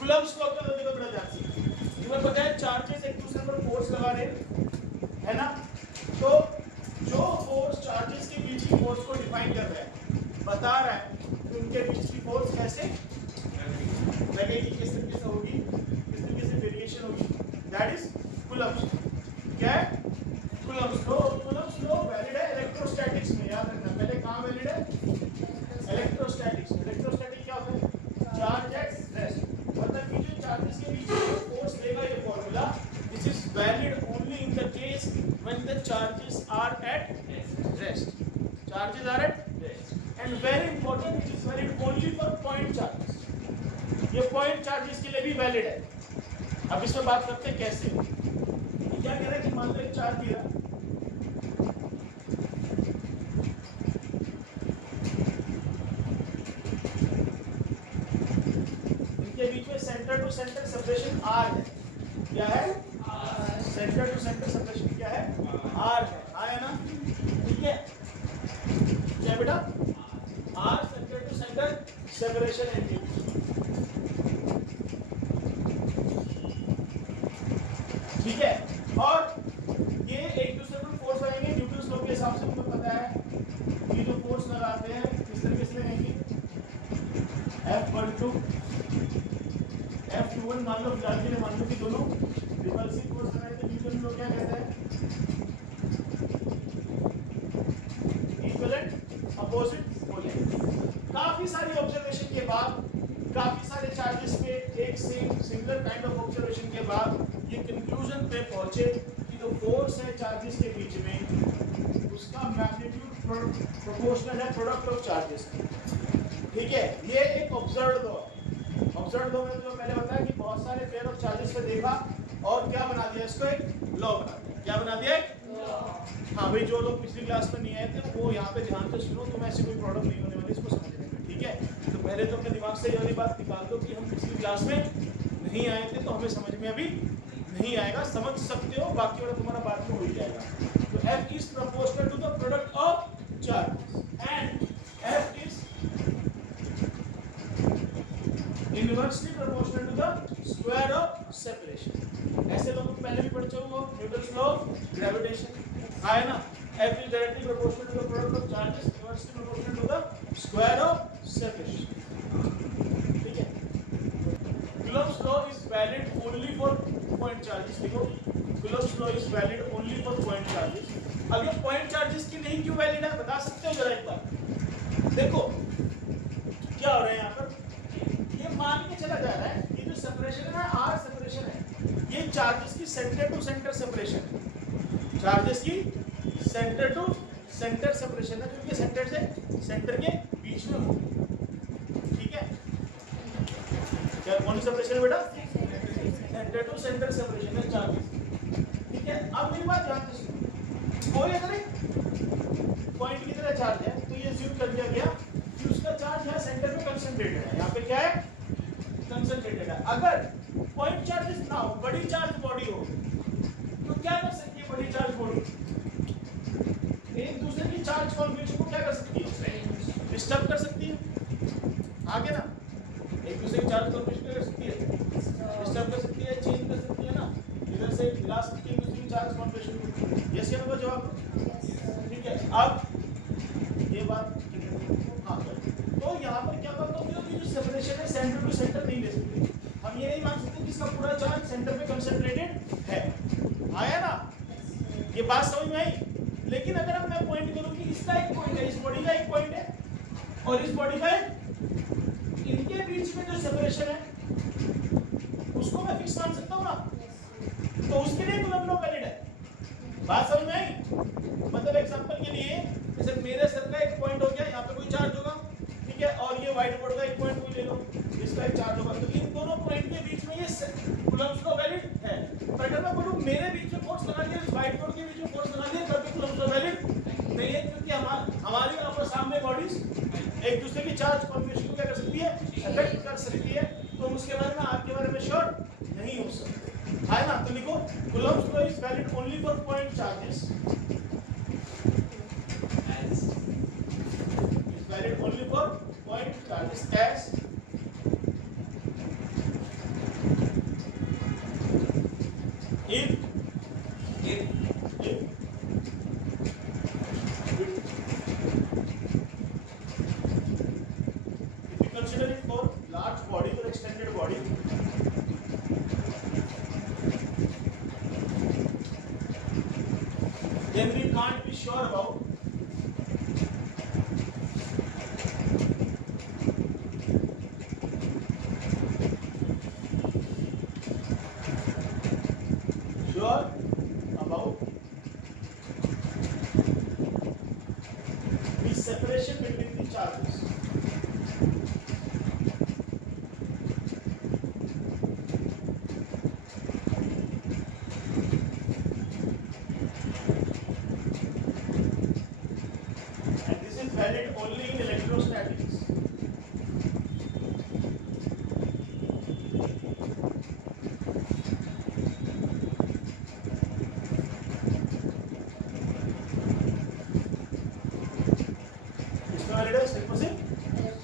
Coulomb's law का देखो बड़ा ध्यान से, तुम्हें पता है चार्जेस एक दूसरे पर फोर्स लगा रहे हैं, है ना? तो जो फोर्स चार्जेस के बीच की फोर्स को डिफाइन कर रहा है, बता रहा है कि उनके बीच की फोर्स कैसे लगेगी, किस तरीके से होगी, किस तरीके से वेरिएशन होगी, दैट इज कूलम्ब्स। क्या है? Coulomb's law. Coulomb's law valid है इलेक्ट्रोस्टैटिक्स में, याद रखना। पहले कहां वैलिड है? इलेक्ट्रोस्टैटिक्स। इलेक्ट्रोस्टैटिक क्या होता है? चार्ज एट रेस्ट, मतलब कि जो चार्जेस के बीच में फोर्स देगा ये formula, this is valid only in the case when the charges are at rest. Charges are at rest and very important, it is valid only for point charges. ये point charges के लिए भी valid है। अब इसमें बात करते हैं कैसे। क्या कह रहा है कि मान लो एक चार्ज दिया, इनके बीच में centre to centre separation R है। क्या है? सेंटर टू सेंटर सेपरेशन क्या है? आर है। आया ना? ठीक है, क्या बेटा? R center to centre separation है। ठीक है, और ये एक दूसरे पर फोर्स लगाएंगे न्यूटन लॉ के हिसाब से। हमको पता है ये जो फोर्स लगाते हैं किस तरीके से लगाएंगे, F12 F21 मान लो, फिलहाल के लिए मान लो कि दोनों रिपल्सिव फोर्स लगाए तो न्यूटन लॉ क्या कहता है? Equivalent opposite force. काफी सारी ऑब्जर्वेशन के बाद, काफी सारे चार्जेस पे एक same similar kind of observation के बाद ये कंक्लूजन पे पहुंचे कि जो फोर्स है चार्जेस के बीच में उसका मैग्नीट्यूड प्रोपोर्शनल है प्रोडक्ट ऑफ चार्जेस। ठीक है, ये एक ऑब्जर्व लॉ। ऑब्जर्व लॉ में जो मैंने बताया कि बहुत सारे पेयर ऑफ चार्जेस पे देखा और क्या बना दिया, इसको एक लॉ बना दिया। क्या बना दिया? हाँ भाई, जो लोग पिछली क्लास में नहीं आए थे वो यहाँ पे ध्यान से सुनो, तुम ऐसी कोई प्रॉब्लम नहीं होने वाली इसको समझने में। ठीक है, तो पहले तो अपने दिमाग से ये वाली बात निकाल दो कि हम पिछली क्लास में नहीं आए थे तो हमें समझ में अभी नहीं आएगा। समझ सकते हो, बाकी वाला तुम्हारा बाद में हो ही जाएगा। तो F is proportional to the product of charges and F is inversely proportional to the square of separation। ऐसे लोगों को पहले भी पढ़ चुके हो, न्यूटन्स लॉ ऑफ ग्रेविटेशन आया ना। F is directly proportional to the product of charges, inversely proportional to the square of separation। ठीक है, Coulomb's law is valid only for point charges। देखो, Coulomb's law is valid only for point charges। अब ये point charges की नहीं क्यों valid है, बता सकते हो जरा एक बार? देखो क्या हो रहा है यहाँ पर, ये मान के चला जा रहा है ये जो सेपरेशन है ना, आर सेपरेशन है, ये चार्जेस की सेंटर टू सेंटर सेपरेशन है। चार्जेस की सेंटर टू सेंटर सेपरेशन है, जो कि सेंटर से सेंटर के बीच में हो। ठीक है, क्या कौन सी सेपरेशन है बेटा? सेंटर टू सेंटर सेपरेशन है चार्जेस। ठीक है, अब मेरी बात ध्यान से सुनो। कोई अगर एक पॉइंट की तरह चार्ज है तो ये अज्यूम कर दिया गया कि उसका चार्ज यहाँ सेंटर में कंसंट्रेटेड है। यहाँ पे क्या है? कंसंट्रेटेड है। अगर पॉइंट चार्जेस ना हो, बड़ी चार्ज बॉडी हो, तो क्या कर सकती है बड़ी चार्ज बॉडी? एक दूसरे की चार्ज कॉन्फिगरेशन को क्या कर सकती है? डिस्टर्ब कर सकती है। आगे ना, एक दूसरे की चार्ज कॉन्फिगरेशन कर सकती है, डिस्टर्ब कर सकती है, चेंज कर सकती है ना। इधर से मिला सकती है दूसरी चार्ज कॉन्फिगरेशन। यस या नो का जवाब? ठीक है, अब ये बात हाँ, तो यहाँ पर क्या बात होगी कि जो सेपरेशन है सेंटर टू सेंटर नहीं ले सकते। हम ये नहीं मान सकते कि इसका पूरा चार्ज सेंटर पे कंसंट्रेटेड है। आया ना, ये बात समझ में आई? लेकिन अगर अब मैं पॉइंट करूं कि इसका एक पॉइंट है, इस बॉडी का एक पॉइंट है और इस बॉडी का इनके बीच में जो सेपरेशन है उसको मैं फिक्स मान सकता हूं ना, तो उसके लिए कूलम्ब लॉ वैलिड है। बात समझ में आई? मतलब एग्जांपल के लिए जैसे मेरे सर का एक पॉइंट हो गया, यहाँ पे कोई चार्ज होगा, ठीक है, और ये व्हाइट बोर्ड का एक पॉइंट कोई ले लो, इसका एक चार्ज होगा, तो इन दोनों पॉइंट के बीच में ये कूलम्ब लॉ वैलिड है। पर अगर मैं बोलूं मेरे बीच में फोर्स लगा दिया, व्हाइट बोर्ड के बीच में फोर्स लगा दिया, तब कूलम्ब लॉ वैलिड नहीं है, क्योंकि हमारी और सामने बॉडीज एक दूसरे की चार्ज कॉन्फिगरेशन को क्या कर सकती है? अफेक्ट कर सकती है। तो उसके बारे में आपके बारे में श्योर नहीं हो सकते, है ना। तो लिखो coulomb law is valid only for point charges, valid only for point charges as you can't be sure about, the separation between the charges. And this is valid only in electrostatics.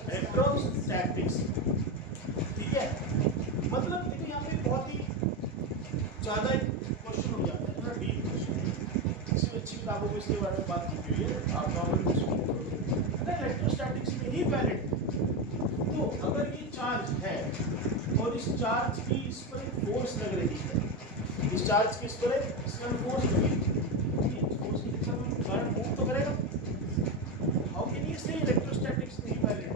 Electrostatics, ठीक है। मतलब देखिए यहाँ पे बहुत ही ज़्यादा question हो जाता है, थोड़ा डीप क्वेश्चन है। किसी अच्छी किताबों में इसके बारे में बात की हुई है, आप नॉर्मल क्वेश्चन इलेक्ट्रोस्टैटिक्स में ही वैलिड। तो अगर ये चार्ज है और इस चार्ज की इस पर फोर्स लग रही है, इस चार्ज की इस पर फोर्स लगी, फोर्स की करंट मूव तो करेगा। हाउ कैन यू से इलेक्ट्रोस्टैटिक्स नहीं वैलिड?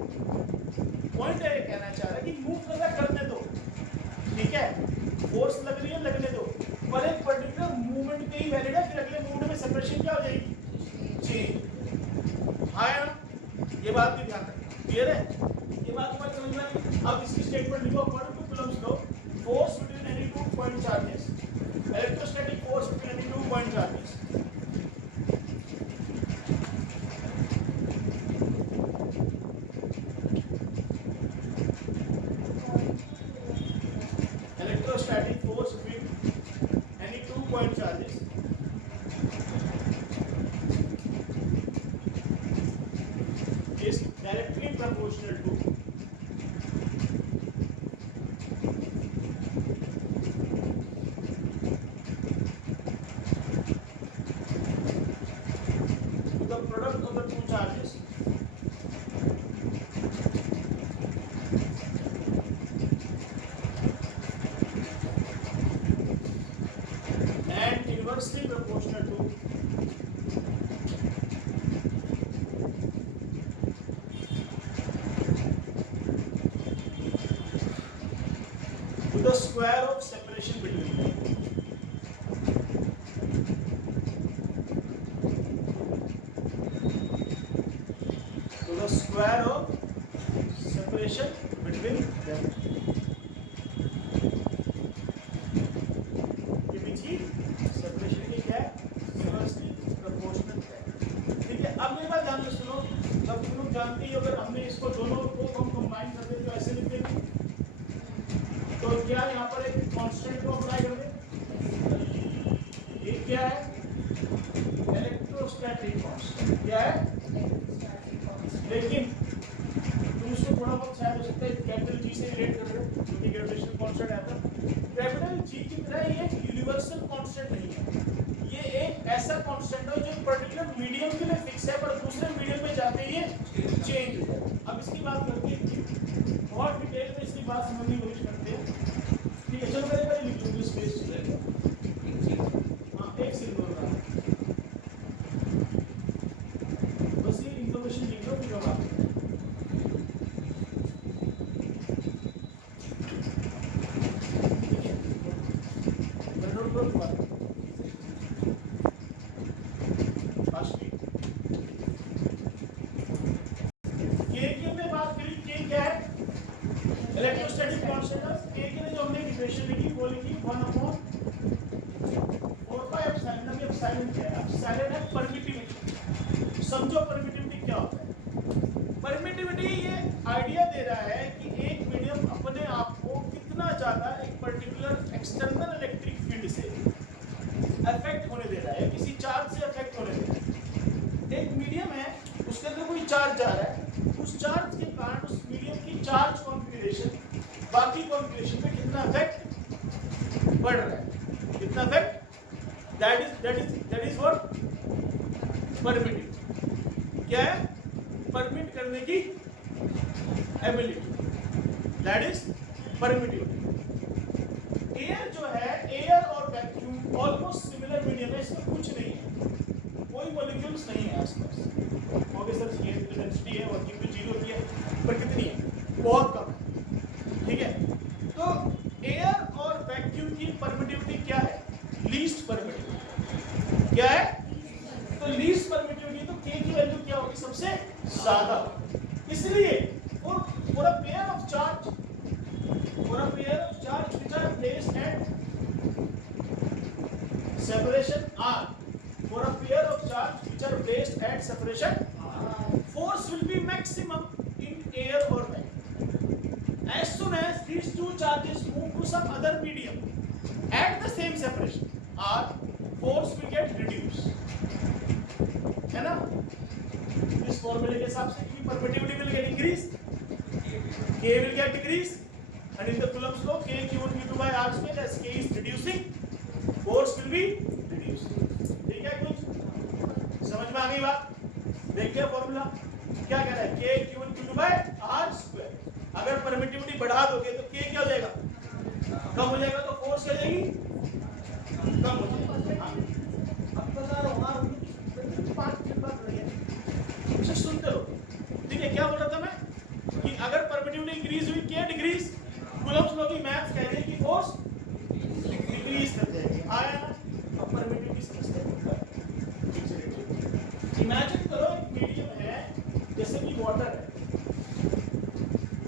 पॉइंट है कहना चाह रहा है कि मूव करने दो, ठीक है, फोर्स लग रही है लगने दो, पर एक पर्टिकुलर मूवमेंट पे ही वैलिड है, फिर अगले मूवमेंट में सेपरेशन क्या हो जाएगी? चेंज। हाँ या ना? ये बात भी ध्यान रखना, क्लियर है? ये बात तुम्हारी समझ में आई? अब इसकी स्टेटमेंट लिखो, according to Coulomb's law, force between any two point charges, electrostatic force between any two point charges, electrostatic force between any 2 point charges is directly proportional to the product of the two charges and inversely proportional to the square of separation between them. To the square of separation between them. के बीच की separation की क्या है? Inversely proportional है, ठीक है। अब मेरी बात ध्यान से सुनो, जब तुम लोग जानते ही अगर हमने इसको दोनों को हम कंबाइन कर दें तो ऐसे लिख देंगे, तो क्या यहाँ पर एक कांस्टेंट को अप्लाई कर दें? ये क्या है? Electrostatic constant. क्या है? लेकिन तुम उसको थोड़ा बहुत शायद हो सकता है कैपिटल जी से रिलेट कर रहे हो, क्योंकि ग्रेविटेशनल कांस्टेंट है। कैपिटल जी की तरह ये यूनिवर्सल कांस्टेंट नहीं है, ये एक ऐसा कांस्टेंट है जो पर्टिकुलर मीडियम के लिए फिक्स है, पर दूसरे मीडियम में जाते ही ये चेंज हो जाए। अब इसकी बात करते हैं, बहुत डिटेल में इसकी बात समझने की कोशिश करते हैं, ठीक है। चलो पहले लिख लूंगी स्पेस चलेगा। हाँ, एक सेकंड बोल रहा हूँ, बस ये इंफॉर्मेशन लिख लो, फिर हम आते हैं। ठीक है, मैं नोट करो बात। के में बात करी, के क्या है? Electrostatic constant. के के लिए जो हमने इक्वेशन लिखी वो लिखी 1/4πε। अब एप्सिलॉन क्या है? एप्सिलॉन है परमिटिविटी। समझो परमिटिविटी क्या होता है। परमिटिविटी ये आइडिया दे रहा है कि एक मीडियम अपने आप को कितना ज्यादा एक पर्टिकुलर एक्सटर्नल इलेक्ट्रिक फील्ड से अफेक्ट होने दे रहा है, किसी चार्ज से अफेक्ट होने दे रहा है। एक मीडियम है, उसके अंदर कोई चार्ज जा रहा है, उस चार्ज के कारण उस मीडियम की चार्ज कॉन्फ़िगरेशन बाकी कॉन्फ़िगरेशन में कितना इफेक्ट बढ़ रहा है, कितना effect, that is what primitive. क्या है? परमिट करने की ability, that is primitive. Air जो है, एयर और वैक्यूम ऑलमोस्ट सिमिलर मीडियम है, इसमें कुछ नहीं है, आसपास। ओके सर, ये डेंसिटी है वर्किंग में 0 होती है, पर कितनी है? बहुत कम है। ठीक है, तो एयर और वैक्यूम की परमिटिविटी क्या है? Least permittivity. क्या है? तो लीस्ट परमिटिविटी, तो के की वैल्यू क्या होगी? सबसे ज्यादा। इसलिए for a pair of charge which are placed at separation r, for a pair of charge which are placed at separation force will be maximum in air or vacuum. As soon as these two charges move to some other medium at the same separation r, force will get reduced. है ना? इस फॉर्मूले के हिसाब से की permittivity will get increased, k will get decreased, and in the Coulomb's law k q1 q2 by r square, as k is reducing, force will be reduced. ठीक है, कुछ समझ में आ गई बात? देखिए फॉर्मूला क्या कह रहा है, k q1 q2 by r square। अगर परमिटिविटी बढ़ा दोगे तो k क्या हो जाएगा? कम हो जाएगा, तो फोर्स क्या हो जाएगी? कम हो जाएगी। अब बता रहा हूँ, 5 मिनट बात रही है, इसे सुनते रहो। ठीक है, क्या बोल रहा था मैं कि अगर परमिटिविटी इंक्रीज हुई, क्या डिक्रीज? कूलम्ब्स लॉ की मैथ्स कह रही है कि फोर्स डिक्रीज कर जाएगी। आया ना? अब परमिटिविटी समझते हैं। इमेजिन करो एक मीडियम है, जैसे कि वाटर है,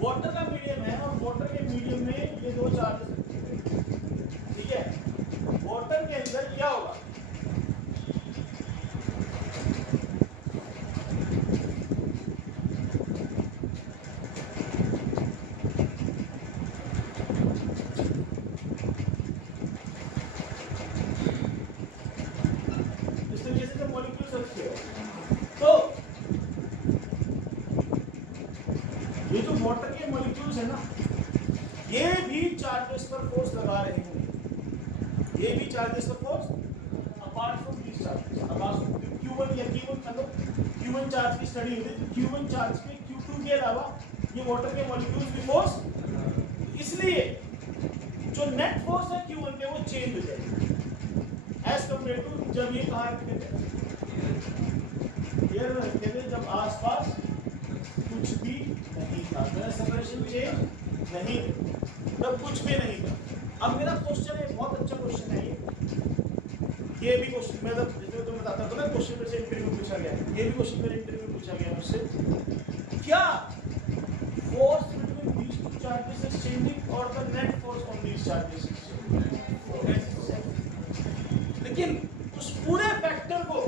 वाटर का मीडियम है, और वाटर के मीडियम में ये दो चार्जेस हैं। ठीक है, वाटर के अंदर क्या होगा? Charges of force apart from these charges, apart from q1 या q1 मतलब q1 चार्ज की स्टडी हुई थी, q1 चार्ज पे q2 के अलावा ये वाटर के मॉलिक्यूल्स भी फोर्स, इसलिए जो नेट फोर्स है q1 पे वो चेंज हो जाएगी एज कंपेयर टू जब ये कहां रखते थे, एयर में रखते थे, जब आसपास कुछ भी नहीं था, सेपरेशन चेंज नहीं, तब कुछ भी नहीं था। अब मेरा क्वेश्चन है, बहुत अच्छा क्वेश्चन है ये भी क्वेश्चन मैं तो बताता हूं ना, क्वेश्चन में से इंटरव्यू पूछा गया, ये भी क्वेश्चन मेरे इंटरव्यू में पूछा गया मुझसे, क्या force between these two charges is changing और the net force on these charges is changing. लेकिन उस पूरे फैक्टर को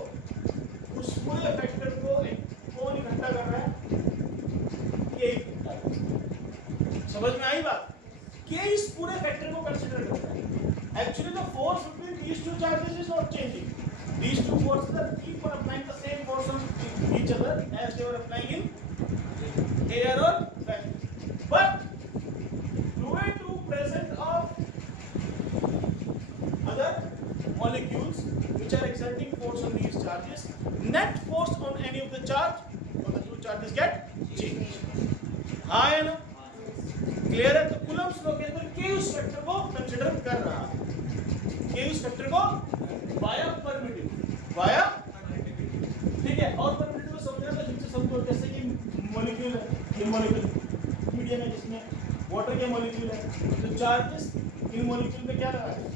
कौन इकट्ठा कर रहा है? ये समझ में आई बात? के इस पूरे फैक्टर को कंसीडर करता है। Actually, the force between these two charges is not changing. These two forces are keep on applying the same force on each other as they were applying in air or vacuum. But due to presence of other molecules which are exerting force on these charges, net force on any of the charge on the two charges get changed. हाँ है ना? Clear है? तो Coulomb's law के अंदर के उस factor को कंसीडर कर रहा है, के उस फैक्टर को वाया परमिटिविटी, वाया, ठीक है। और परमिटिविटी को समझना तो जिससे समझो, जैसे कि मॉलिक्यूल है, ये मॉलिक्यूल मीडियम है जिसमें वाटर के मॉलिक्यूल है, तो चार्जेस इन मॉलिक्यूल पे क्या लगा रहे हैं?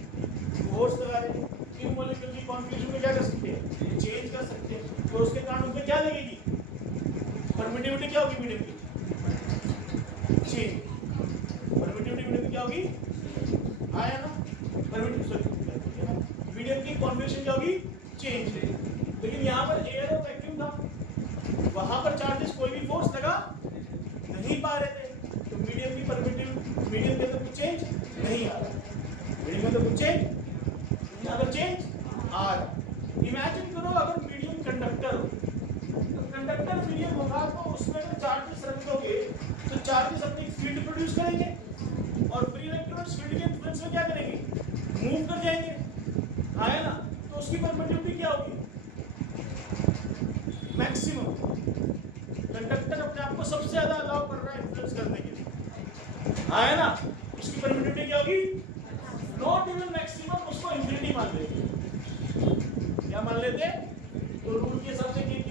फोर्स लगा रहे हैं। इन मॉलिक्यूल की कॉन्फिगरेशन में क्या कर सकते हैं? चेंज कर सकते हैं, तो उसके कारण उन पे क्या लगेगी? परमिटिविटी क्या होगी मीडियम की? चेंज। परमिटिविटी क्या होगी? आया ना? मीडियम की कॉन्फिगरेशन क्या होगी? चेंज। लेकिन यहाँ पर एयर और वैक्यूम था, वहां पर चार्जेस कोई भी फोर्स लगा नहीं पा रहे थे, तो मीडियम की मीडियम के अंदर कुछ चेंज नहीं आ रहा, मीडियम के अंदर कुछ चेंज, यहाँ पर चेंज आ रहा। इमेजिन करो अगर मीडियम कंडक्टर हो, तो कंडक्टर मीडियम होगा, तो उसमें अगर चार्जेस रख दोगे तो चार्जेस अपनी फील्ड प्रोड्यूस करेंगे और फ्री इलेक्ट्रॉन्स फील्ड के इन्फ्लुएंस में क्या करेंगे? मूव कर जाएंगे, आया ना? तो उसकी परमिटिविटी क्या होगी? मैक्सिमम। कंडक्टर अपने आप को सबसे ज्यादा अलाउ कर रहा है इन्फ्लुएंस करने के लिए, आया ना? उसकी परमिटिविटी क्या होगी? नॉट इवन मैक्सिमम, उसको इंफिनिटी मान लेते। क्या मान लेते? तो रूल के हिसाब से के की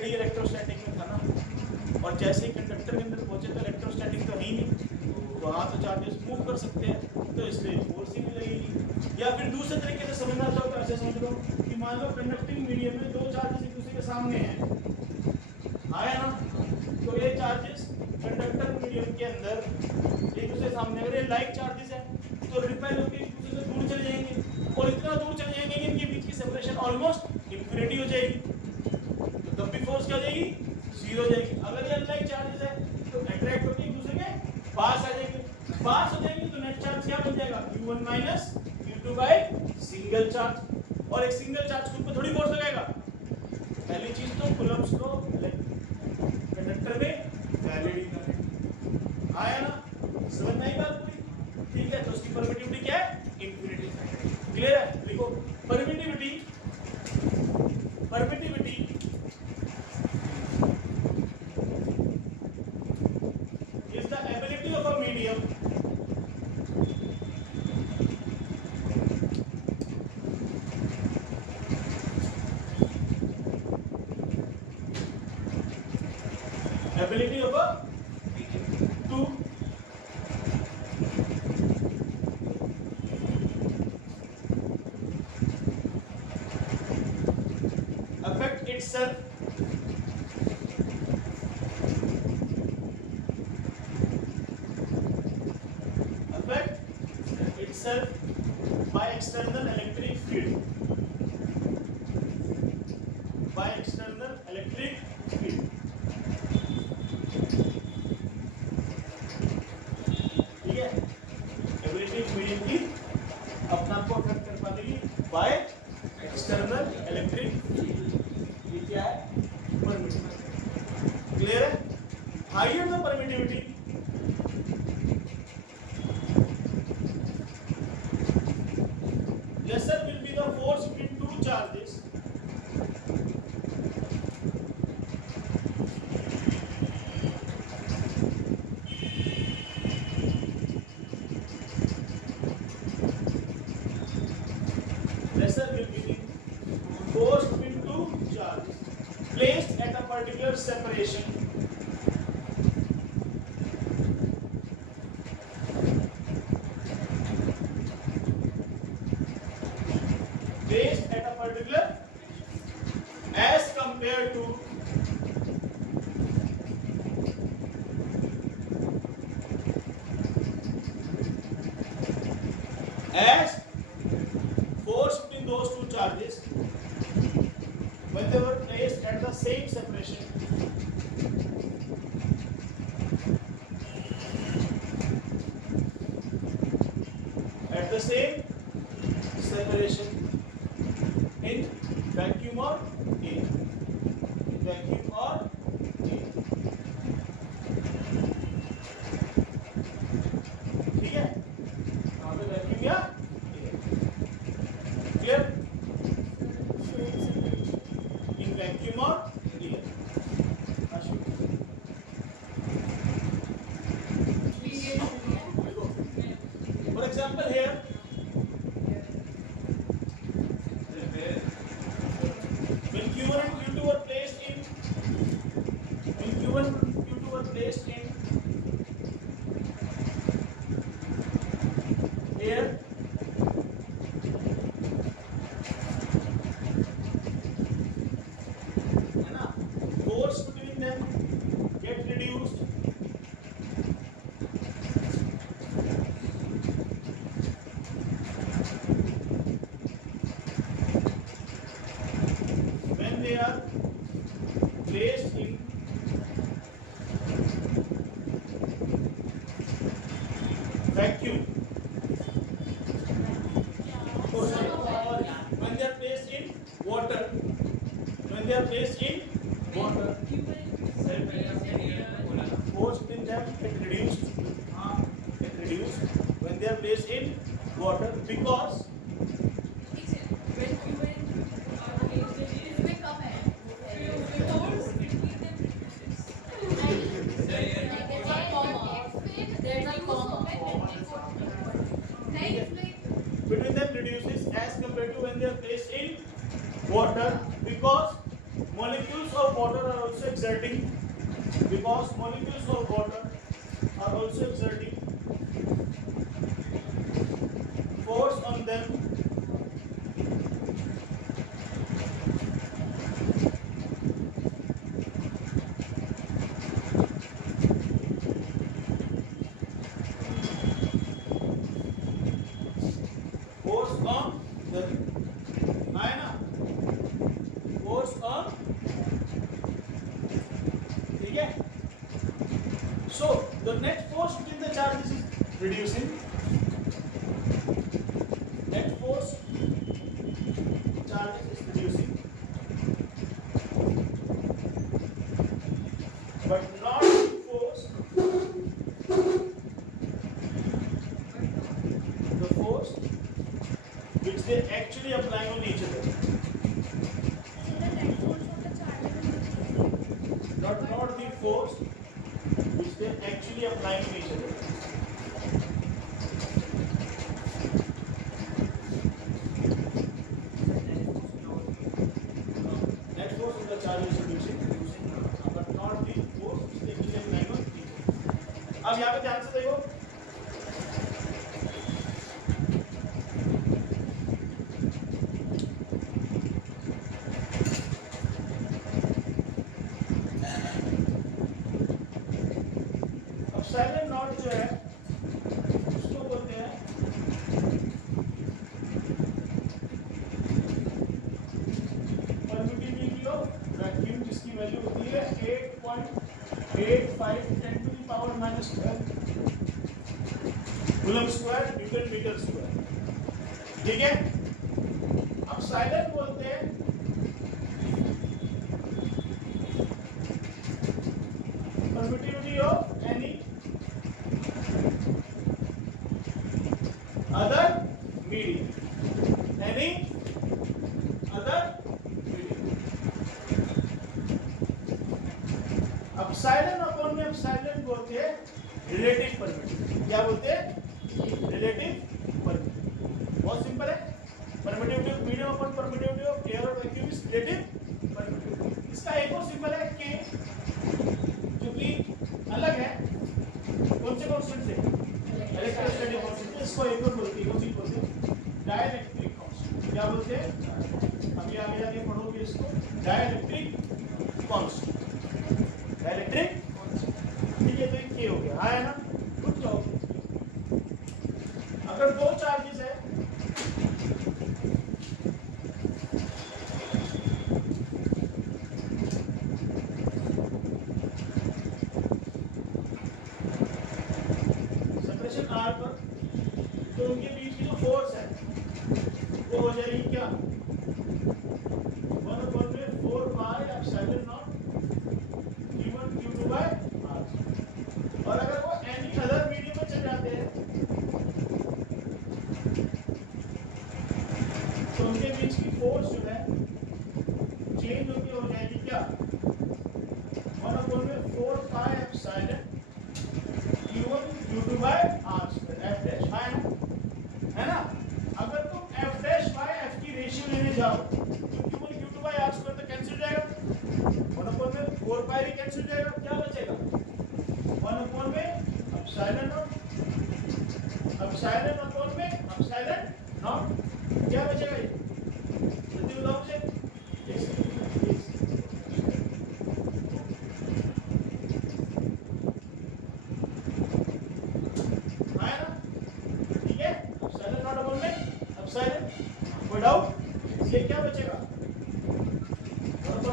ऑलरेडी इलेक्ट्रोस्टैटिक में था ना, और जैसे ही कंडक्टर के अंदर पहुंचे तो इलेक्ट्रोस्टैटिक तो है ही नहीं, तो वहाँ तो चार्जेस मूव कर सकते हैं, तो इसलिए फोर्स ही नहीं लगेगी। या फिर दूसरे तरीके से समझना चाहो तो ऐसे समझ लो कि मान लो कंडक्टिंग मीडियम में दो चार्जेस एक दूसरे के सामने हैं, आया ना, तो ये चार्जेस कंडक्टर मीडियम के अंदर एक दूसरे सामने, अगर ये लाइक चार्जेस है तो रिपेल होकर एक दूसरे से दूर चले जाएंगे, और इतना दूर चले जाएंगे कि इनके बीच की सेपरेशन ऑलमोस्ट इंफिनिटी हो जाएगी, तो तब भी फोर्स क्या हो जाएगी, जीरो हो जाएगी। अगर ये अनलाइक चार्जेस है तो अट्रैक्ट होकर एक दूसरे के पास आ जाएंगे, पास हो जाएंगे तो नेट चार्ज क्या बन जाएगा, q1 minus q2 by single charge, और एक सिंगल चार्ज के ऊपर थोड़ी फोर्स लगाएगा। पहली चीज तो कूलम्ब्स को कंडक्टर में वैलिड करना, आया ना, समझ में आई बात पूरी, ठीक है। तो उसकी परमिटिविटी क्या है, इंफिनिटी, क्लियर है। देखो permittivity is the ability of a medium to affect itself by external electric field, ठीक है। एबिलिटी मीडियम की अपना को अफेक्ट कर पाएगी बाय एक्सटर्नल इलेक्ट्रिक फील्ड, ये क्या है, परमिटिविटी, क्लियर है। Higher the permittivity, lesser will be the force between two charges, placed at a particular separation, as compared to as force between those two charges when they were placed at the same separation, at the same separation in vacuum or air, in vacuum or air, ठीक है, यहाँ पे vacuum या air, clear, in vacuum और air. For example hair, when Q1 and Q2 were placed in, when Q1 and Q2 were placed in here, है ना, force between them get reduced, when they are placed in vacuum, or when they are placed in water, when they are placed in water, force between them get reduced, when they are placed in water, because between them reduces as compared to when they are placed in water, because molecules of of water are also exerting, because molecules of water are also exerting force on them है ना, force on, ठीक है. So the net force between the charges is reducing. Net force charges is reducing, but not the force. The force which they actually apply on each other. Not the force which they actually apply on each other. Net force of the charge is reducing, but not the force which they actually apply on each other. अब यहाँ पे ध्यान से देखो. Silent not जो है उसको बोलते हैं परमिटिविटी ऑफ वैक्यूम, जिसकी वैल्यू होती है 8.85 10 to the power minus 12 coulomb square newton metre square. ठीक है. अब साइलेंट बोलते हैं permittivity of any other medium, any other medium. Epsilon upon में एप्सिलॉन बोलते हैं रिलेटिव परमिटिविटी. क्या बोलते हैं? Relative permittivity. बहुत सिंपल है. Permittivity of medium upon permittivity of air और वैक्यूम इज रिलेटिव परमिटिविटी. इसका एक और सिंबल है के, जो कि अलग है कौन से कांस्टेंट से? Electrostatic constant. इसको एक और बोलते हैं, कौन सी बोलते हैं? Dielectric constant. क्या बोलते हैं? अभी आगे जाके पढ़ोगे इसको. Dielectric constant. Dielectric constant. ठीक है. तो ये के हो गया. हाँ है ना. Good job. अगर दो चार्जेस है सेपरेशन आर पर, तो उनके बीच की जो फोर्स है वो हो जाएगी क्या? 1/4 pi epsilon naught q1 q2 by r. और अगर वो एनी अदर मीडियम में चले जाते हैं तो उनके बीच की फोर्स जो है चेंज होकर हो जाएगी क्या? 1/4 pi epsilon q1 q2 by r square f dash. है ना. अगर तुम f डैश बाय f की रेशियो लेने जाओ तो q1 q2 by r square तो कैंसिल हो जाएगा. 1/4 पाई भी कैंसिल हो जाएगा. क्या बचेगा? 1/4 में एप्सिलॉन नॉट, एप्सिलॉन अपॉन में एप्सिलॉन नॉट. क्या बचेगा? ये जल्दी बताओ मुझे. कोई डाउट? ये क्या बचेगा?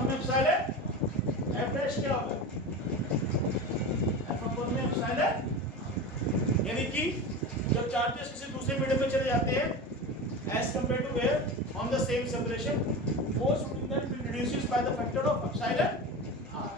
में एप्सिलॉन f डैश क्या होगा? f अपॉन में एप्सिलॉन. यानी कि जब चार्जेस किसी दूसरे मीडियम में चले जाते हैं as compared to where on the same separation, force between them will reduces by the factor of epsilon r.